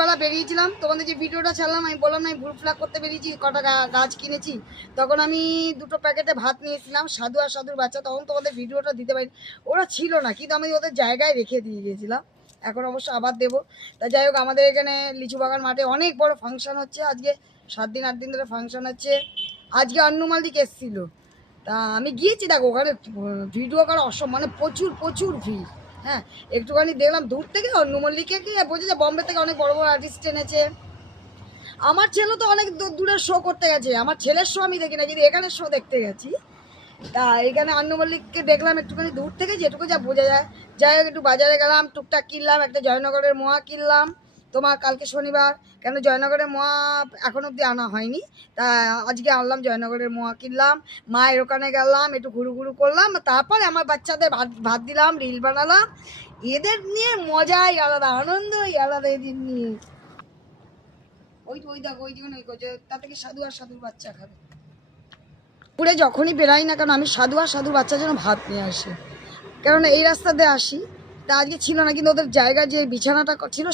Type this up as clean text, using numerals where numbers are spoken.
ভোরবেলা বেরিয়েছিলাম, তোমাদের যে ভিডিওটা ছাড়লাম আমি বললাম না আমি ভুল ফ্ল্যাগ করতে বেরিয়েছি, কটা গাছ কিনেছি। তখন আমি 2টো প্যাকেটে ভাত নিয়েছিলাম, সাধু আর সাধুর বাচ্চা। তখন তোমাদের ভিডিওটা দিতে পারি, ওরা ছিল না, কিন্তু আমি ওদের জায়গায় রেখে দিয়ে গিয়েছিলাম। এখন অবশ্য আবার দেবো। তা যাই হোক, আমাদের এখানে লিচু বাগান মাঠে অনেক বড় ফাংশন হচ্ছে আজকে, 7 দিন 8 দিন ধরে ফাংশন হচ্ছে। আজকে অন্ন মালিক এসেছিল, তা আমি গিয়েছি। দেখো ওখানে ভিডিও করা মানে প্রচুর প্রচুর ভিড়। হ্যাঁ, একটুখানি দেখলাম দূর থেকে অন্য মল্লিকে, কি বোঝে যে বম্বে থেকে অনেক বড় বড় আর্টিস্ট এনেছে। আমার ছেলে তো অনেক দূরের শো করতে গেছে, আমার ছেলের শো আমি দেখি না, কিন্তু এখানে শো দেখতে গেছি। তা এখানে আন্নু মল্লিককে দেখলাম একটুখানি দূর থেকে, যেটুকু যা বোঝা যায়। যাই হোক, একটু বাজারে গেলাম, টুকটাক কিনলাম, একটা জয়নগরের মোয়া কিনলাম। তোমার কালকে শনিবার, কেন জয়নগরের মোয়া এখন অবধি আনা হয়নি, তা আজকে আনলাম, জয়নগরের মোয়া কিনলাম। মায়ের ওখানে গেলাম, একটু ঘুরু ঘুরু করলাম, তারপরে আমার বাচ্চাদের ভাত দিলাম, রিল বানালাম। এদের নিয়ে মজাই আলাদা, আনন্দই আলাদা এদের নিয়ে। ওই দেখো ওই যেখানে তা থেকে সাধু আর সাধুর বাচ্চা খাবে। পুরে যখনই বেরাই না কেন আমি সাধু আর সাধুর বাচ্চার জন্য ভাত নিয়ে আসি, কেননা এই রাস্তা দিয়ে আসি। তা আজকে ছিল না, কিন্তু ওদের জায়গা যে বিছানাটা ছিল